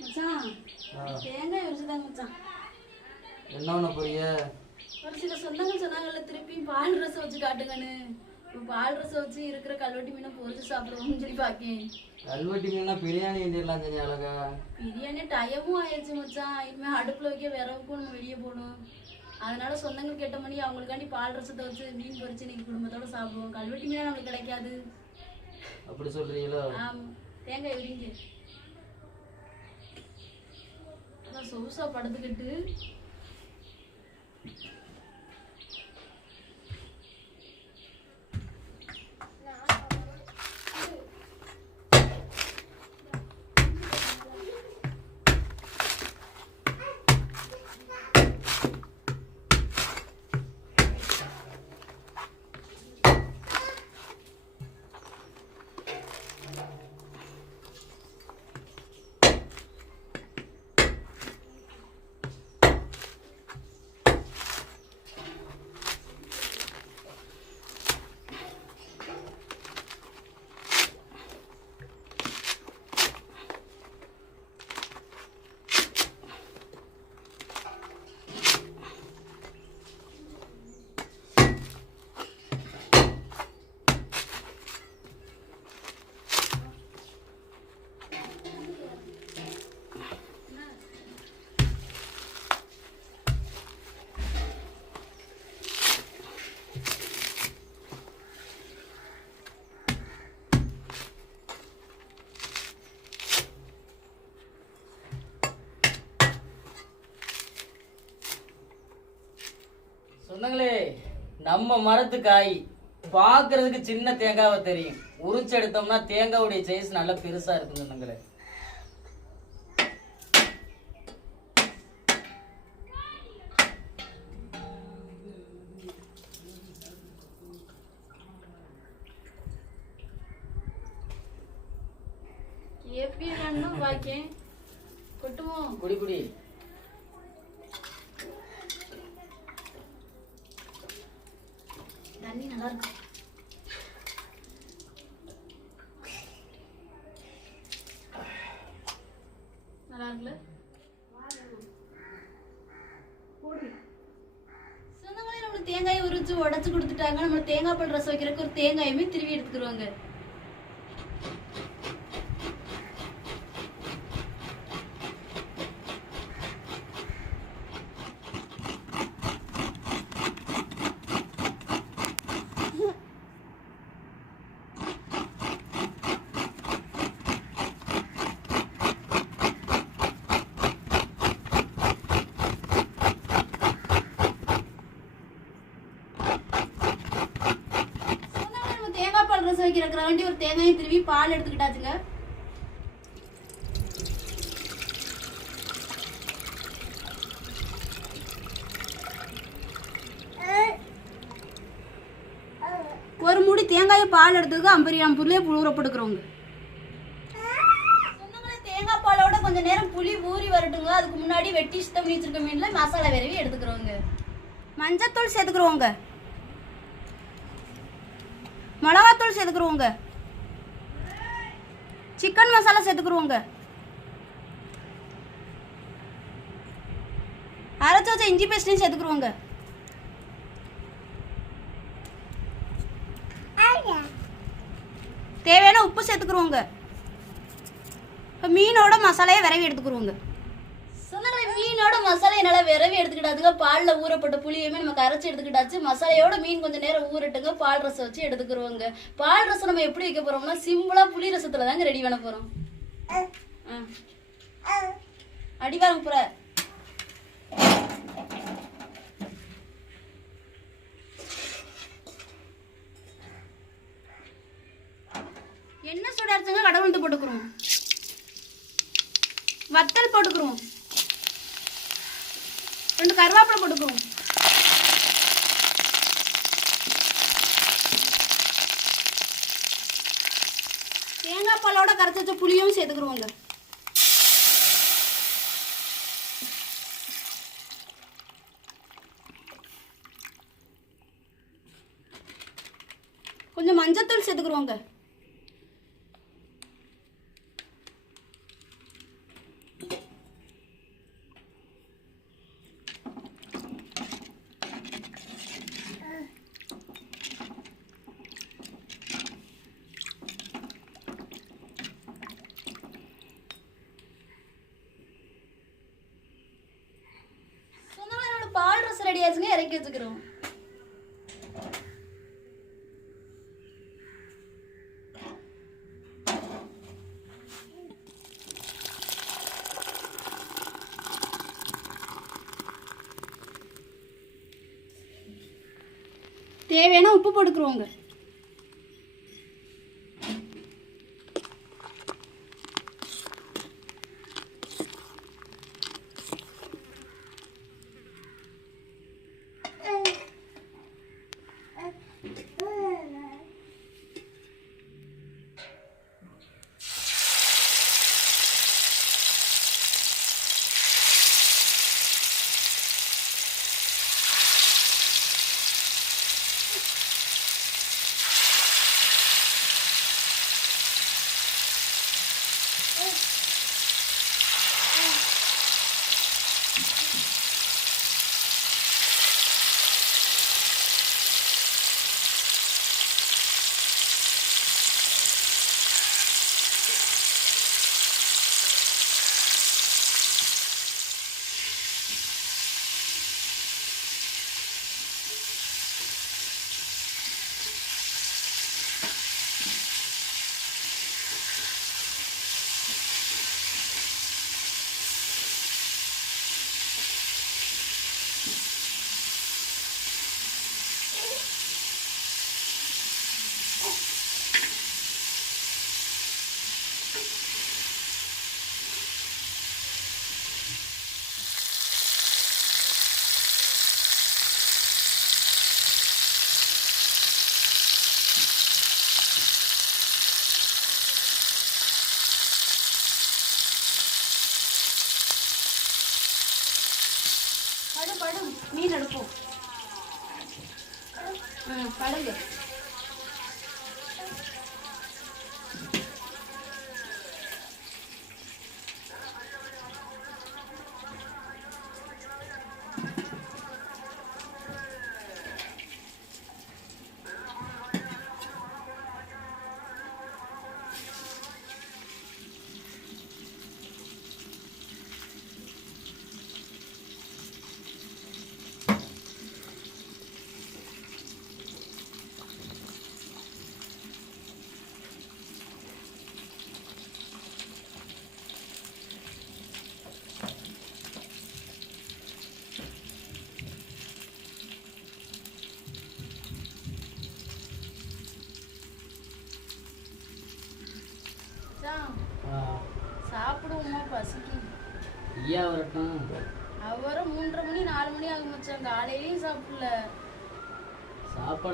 மச்சான் தேங்காய் உரிச்சுதாங்க மச்சான். என்ன பண்ண போறிய ஒரு சில சொந்தங்கள் சொன்னாங்கல்ல திருப்பி பால் ரசம் வச்சு காட்டுங்கன்னு. பால் ரசம் வச்சு இருக்கிற கல்வெட்டி மீனை பொரிச்சு சாப்பிடுவோம்னு சொல்லி பார்க்கேன் கல்வெட்டி மீனா பிரியாணி வேண்டியெல்லாம் சரி அழகா. பிரியாணி டயமும் ஆயிடுச்சு மச்சான். இனிமே அடுப்புல வைக்க விறகுக்கும் நம்ம வெளியே போகணும். அதனால சொந்தங்கள் கேட்ட மணி அவங்களுக்காண்டி பால் ரசத்தை வச்சு மீன் பொரிச்சு இன்னைக்கு குடும்பத்தோட சாப்பிடுவோம். கல்வெட்டி மீனா நம்மளுக்கு கிடைக்காது. அப்படி சொல்றீங்களோ? ஆம் தேங்காய் உரிங்க அதான் சொகுசா படுத்துக்கிட்டு சொந்தங்களே நம்ம மரத்து காய் பார்க்கிறதுக்கு சின்ன தேங்காவை தெரியும். உரிச்சு எடுத்தோம்னா தேங்காவுடைய சைஸ் நல்லா பெருசா இருக்குங்க எப்படி வேணும் பாக்கேன் கொட்டுவோம் குடி குடி தண்ணி நல்லா இருக்கு. நல்லா இருக்குல்ல? சொந்தங்களே நம்மளுக்கு தேங்காயை உரிச்சு உடைச்சு கொடுத்துட்டாங்க. நம்ம தேங்காய் பால் ரசம் வைக்கிறதுக்கு ஒரு தேங்காயுமே திருவி எடுத்துக்கிருவாங்க சொந்தங்களே நம்ம தேங்காய் வைக்கிறதுக்கு வேண்டி ஒரு தேங்காயை திருவி பால் எடுத்துக்கிட்டாச்சுங்க. ஒரு மூடி தேங்காயை பால் எடுத்ததுக்கு ஐம்பது கிராம் புளியை புழுறப்படுக்கிறவங்க தேங்காய் பாலோட கொஞ்ச நேரம் புளி ஊறி வரட்டுங்க. அதுக்கு முன்னாடி வெட்டி சுத்தம் பண்ணி வச்சிருக்க மீன்ல மசாலா விரவி எடுத்துக்கிறோங்க. மஞ்சத்தூள் சேர்த்துக்கிறோங்க. சேர்த்துக்குருவோங்க. சிக்கன் மசாலா சேர்த்துக்குருவோங்க. அரைச்சி வச்ச இஞ்சி பேஸ்ட்டையும் சேர்த்துக்குருவோங்க. தேவையான உப்பு சேர்த்துக்குருவோங்க. இப்போ மீனோட மசாலையை விரவி எடுத்துக்கிறோங்க மீனோட மசாலா நல்லா விரவி எடுத்துக்கிட்டாதுங்க. பாலில் ஊறப்பட்ட புளியுமே நம்ம கரைச்சி எடுத்துக்கிட்டாச்சு. மசாலையோட மீன் கொஞ்சம் நேரம் ஊறட்டுங்க. பால் ரசம் வச்சு எடுத்துக்கிறோங்க பால் ரசம் நம்ம எப்படி வைக்க போறோம்னா சிம்பிளா புளி ரசத்துல தாங்க ரெடி பண்ண போறோம். அடி வாங்க புற. என்ன சூடா இருச்சுங்க கடவுள்ட்டு போட்டுக்கிறோம் வத்தல் போட்டுக்கிறோம் கருவேப்பிலை போட்டுக்கிறோம் தேங்காய் பாலோட கரைச்சி வச்ச புளியும் சேர்த்துக்கிறோங்க கொஞ்சம் மஞ்சத்தூள் சேர்த்துக்கிறோங்க ரெடி ஆச்சுங்க இறக்கி வச்சுக்கிறோம் தேவையான உப்பு போட்டுக்குருவோங்க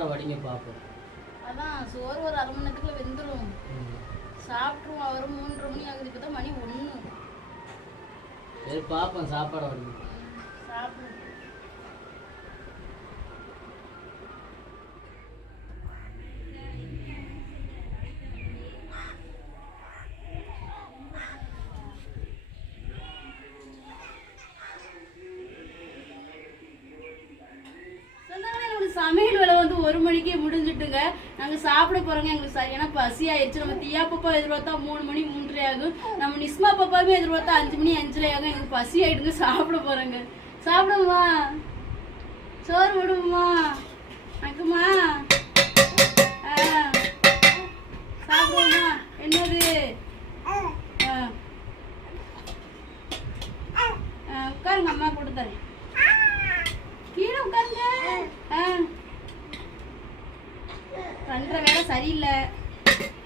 சாப்பாடை வடிங்க பார்ப்போம் அதான் சோறு ஒரு அரை மணி நேரத்துக்குள்ள வெந்துடும் சாப்பிட்ருவோம் அவரும் மூன்றரை மணி ஆகுது இப்போ தான் மணி ஒன்று சரி பார்ப்போம் சாப்பாடை வடிங்க. சாப்பிடுவோம். சமையல் ஒரு மணிக்கே முடிஞ்சிட்டுங்க. நாங்க சாப்பிட போறோங்க எங்களுக்கு சரியான பசி ஆயிடுச்சு. நம்ம தியா பாப்பா எதிர்பார்த்தா மூணு மணி மூன்றரை ஆகும். நம்ம நிஸ்மா பாப்பாவே எதிர்பார்த்தா அஞ்சு மணி அஞ்சரை ஆகும். எங்களுக்கு பசி ஆயிடுங்க சாப்பிட போறோங்க. சாப்பிடுமா சோறு விடுவோமா அக்குமா சாப்பிடுமா என்னது? ஆ. ஆ, உட்காருங்க அம்மா கொடுத்தாரு கீழே உட்காருங்க. ஆ. பண்ணுற வேலை சரியில்லை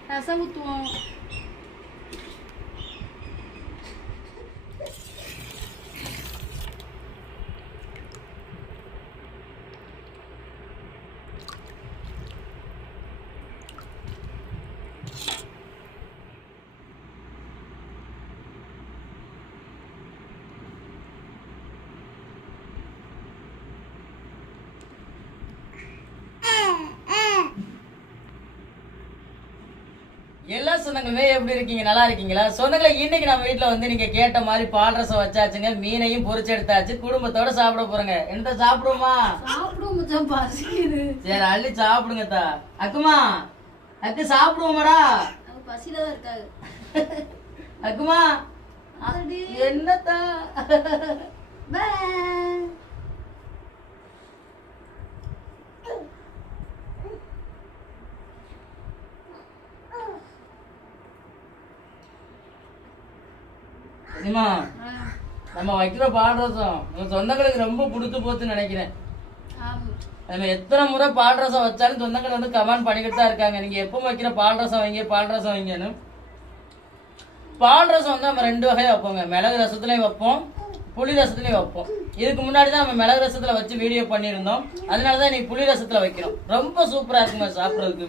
ரசம் ஊற்றுவோம் எல்லா சொந்தங்களுமே எப்படி இருக்கீங்க? நல்லா இருக்கீங்களா? சொந்தங்களை இன்னைக்கு நம்ம வீட்ல வந்து நீங்க கேட்ட மாதிரி பால் ரசம் வச்சாச்சுங்க மீனையும் பொரிச்சு எடுத்தாச்சு குடும்பத்தோட சாப்பிட போறோங்க. என்ன சாப்பிடுவோமா? சரி அள்ளி சாப்பிடுங்க தா. அக்குமா அக்கு சாப்பிடுவோமாடா? பசியில தான் இருக்காங்க. அக்குமா என்னத்தா? சரிம்மா நம்ம வைக்கிற பாடுறோம் உங்க சொந்தங்களுக்கு ரொம்ப பிடித்து போச்சுன்னு நினைக்கிறேன். நம்ம எத்தனை முறை பால்ரசம் வச்சாலும் சொந்தங்கள் வந்து கமெண்ட் பண்ணிக்கிட்டு தான் இருக்காங்க. நீங்க எப்பவும் வைக்கிற பால்ரசம் வைங்க பால்ரசம் வைங்கன்னு. பால்ரசம் வந்து நம்ம ரெண்டு வகையாக வைப்போங்க. மிளகு ரசத்துலையும் வைப்போம் புளி ரசத்துலயும் வைப்போம். இதுக்கு முன்னாடி தான் நம்ம மிளகு ரசத்துல வச்சு வீடியோ பண்ணியிருந்தோம். அதனால தான் இன்னைக்கு புளி ரசத்துல வைக்கிறோம். ரொம்ப சூப்பரா இருக்குங்க சாப்பிட்றதுக்கு.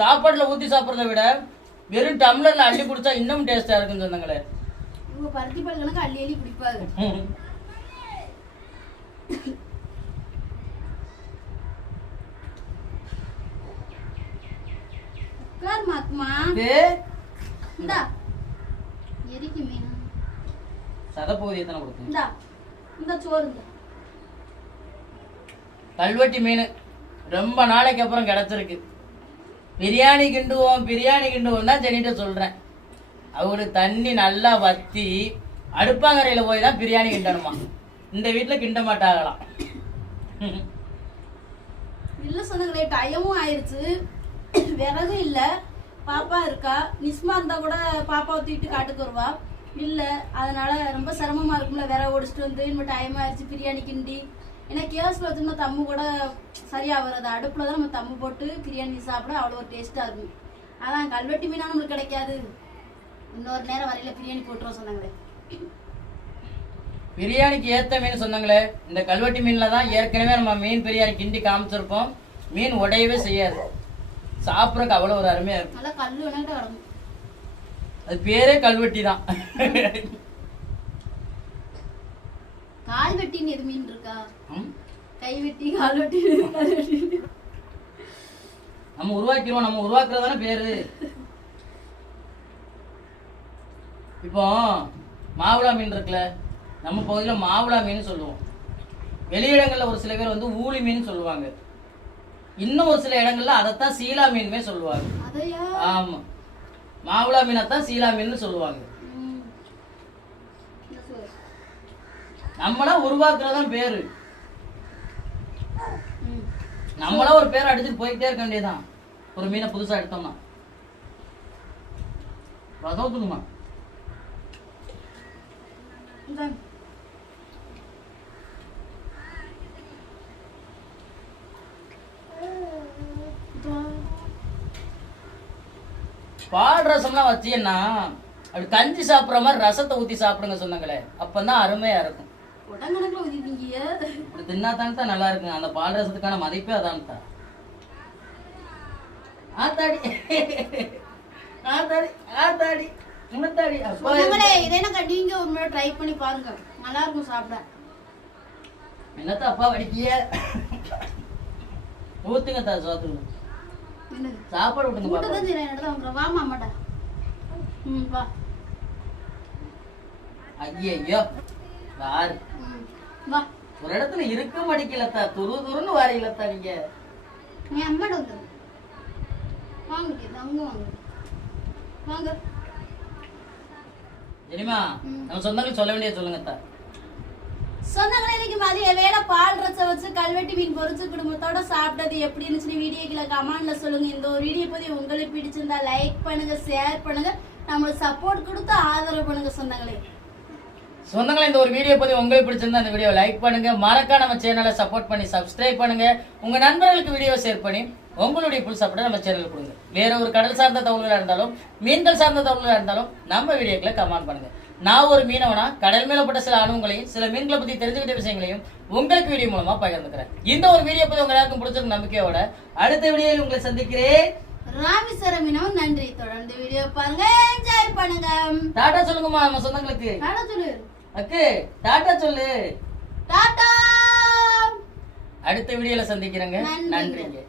சாப்பாட்டில் ஊத்தி சாப்பிட்றத விட வெறும் டம்ளர்ல அள்ளி குடிச்சா இன்னும் டேஸ்டா இருக்கும் சொன்னாங்களே இவங்க பருத்தி பால் கணக்கு அள்ளி அள்ளி குடிப்பாங்க. உட்கார் மாத்மா இந்தா. எரிக்கு மீன்? சதப்பகுதியை தானே கொடுத்தேன் இந்தா. இந்த சோறு கல்வெட்டி மீன். ரொம்ப நாளைக்கு அப்புறம் கிடைச்சிருக்கு. பிரியாணி கிண்டுவோம் பிரியாணி கிண்டுவோம் தான் ஜெனிட்ட சொல்றேன். அவரு தண்ணி நல்லா வத்தி அடுப்பாங்கரையில போய் தான் பிரியாணி கிண்டணுமா? இந்த வீட்டுல கிண்ட மாட்டாங்களாம். இல்ல சொன்னங்களே டயமும் ஆயிடுச்சு விறகும் இல்ல. பாப்பா இருக்கா. நிஸ்மா இருந்தா கூட பாப்பாவை தூக்கிட்டு காட்டுக்கு வருவா. இல்ல. அதனால ரொம்ப சிரமமா இருக்கும்ல. விறகு ஒடிச்சிட்டு வந்து இனிமே டைம் ஆயிடுச்சு பிரியாணி கிண்டி. ஏன்னா கேஸ் பார்த்தோம்னா தம்மு கூட சரியா வராது அடுப்பில் தான் நம்ம தம்மு போட்டு பிரியாணி சாப்பிட அவ்வளோ ஒரு டேஸ்டா இருக்கும். அதான் கல்வெட்டி மீனா நம்மளுக்கு கிடைக்காது. இன்னொரு நேரம் வரையில பிரியாணி போட்டுருவோம் சொன்னாங்களே. பிரியாணிக்கு ஏத்த மீன் சொன்னாங்களே இந்த கல்வெட்டி மீன்ல தான் ஏற்கனவே நம்ம மீன் பிரியாணி கிண்டி காமிச்சிருப்போம். மீன் உடையவே செய்யாது. சாப்பிட்றதுக்கு அவ்வளோ ஒரு அருமையா இருக்கும். நல்லா கிடக்கும் அது பேரே கல்வெட்டி தான். கால் வெட்டின்னு எது மீன் இருக்கா? ம். கை வெட்டி கால் வெட்டி கால் வெட்டி. நம்ம உருவாக்கிடுவோம். நம்ம உருவாக்குறது தானே பேரு. இப்போ மாவுளா மீன் இருக்குல்ல நம்ம பகுதியில் மாவுளா மீன் சொல்லுவோம் வெளியிடங்கள்ல ஒரு சில பேர் வந்து ஊளி மீன் சொல்லுவாங்க இன்னும் ஒரு சில இடங்கள்ல அதைத்தான் சீலா மீனுமே சொல்லுவாங்க ஆமா மாவுளா மீனைத்தான் சீலா மீன் சொல்லுவாங்க. நம்மளா உருவாக்குறதான் பேரு. நம்மளா ஒரு பேர் அடிச்சுட்டு போயிட்டே இருக்க வேண்டியதுதான் ஒரு மீனை புதுசா எடுத்தோம்னா. இதா. பால் ரசம்லாம் வச்சீங்கன்னா அப்படி கஞ்சி சாப்பிட்ற மாதிரி ரசத்தை ஊத்தி சாப்பிடுங்க சொன்னாங்களே. அப்பதான் அருமையா இருக்கும். இப்படி தின்னா தான் நல்லா இருக்குங்க. அந்த பால் ரசத்துக்கான மதிப்பே அதான் தான் ஆத்தாடி. ஆத்தாடி. ஆத்தாடி. உனத்தாடி அப்பா. முறை ட்ரை பண்ணி பாருங்க. நல்லா இருக்கும் சாப்பிட. என்னத்த அப்பா வடிக்கிய? ஊத்துங்க தா சோத்துங்க. சாப்பாடு விட்டுங்க பாப்பா. தெரியும் இடத்துல வந்துடும் வாமா அம்மாட்ட. ம் வா. ஐயோ வாரு வா. ஒரு இடத்துல இருக்க மாட்டேங்கலத்தா துரு துருன்னு வாரீங்களத்தா நீங்க? நீ அம்மாட்ட வந்துடும் வாங்க அங்க வாங்க. வாங்க. தெரியுமா. நம்ம சொந்தங்கள் சொல்ல வேண்டிய சொல்லுங்கத்தா சொந்தங்களே இன்னைக்கு மதிய வேலை பால் ரசம் வச்சு கல்வெட்டி மீன் பொரிச்சு குடும்பத்தோட சாப்பிட்டது எப்படி இருந்துச்சுன்னு வீடியோக்குள்ள கமெண்ட்ல சொல்லுங்க. இந்த ஒரு வீடியோ பத்தி உங்களுக்கு பிடிச்சிருந்தா லைக் பண்ணுங்க ஷேர் பண்ணுங்க. நம்மளுக்கு சப்போர்ட் கொடுத்து ஆதரவு பண்ணுங்க சொந்தங்களே. சொந்தங்களே இந்த ஒரு வீடியோ பத்தி உங்களுக்கு பிடிச்சிருந்தா அந்த வீடியோ லைக் பண்ணுங்க. மறக்காம நம்ம சேனலை சப்போர்ட் பண்ணி சப்ஸ்கிரைப் பண்ணுங்க. உங்க நண்பர்களுக்கு வீடியோ ஷேர் பண்ணி உங்களுடைய புல் சப்போர்ட்டை நம்ம சேனலுக்கு கொடுங்க. வேற ஒரு கடல் சார்ந்த தகவல்களா இருந்தாலும் மீன்கள் சார்ந்த தகவல்களா இருந்தாலும் நம்ம வீடியோக்களை கமெண்ட் பண்ணுங்க. நான் ஒரு மீனவனா கடல் மேலப்பட்ட சில அனுபவங்களையும் சில மீன்களை பத்தி தெரிஞ்சுக்கிட்ட விஷயங்களையும் உங்களுக்கு வீடியோ மூலமா பகிர்ந்துக்கிறேன். இந்த ஒரு வீடியோ பத்தி உங்க எல்லாருக்கும் பிடிச்சிருக்கும் நம்பிக்கையோட அடுத்த வீடியோவில் உங்களை சந்திக்கிறேன். ராமேஸ்வரம் மீனவன் நன்றி. தொடர்ந்து வீடியோ பாருங்க. என்ஜாய் பண்ணுங்க. டாடா சொல்லுங்கம்மா நம்ம சொந்தங்களுக்கு. டாடா சொல்லு. அக்கு டாடா சொல்லு. டாடா. அடுத்த வீடியோல சந்திக்கிறேங்க. நன்றிங்க.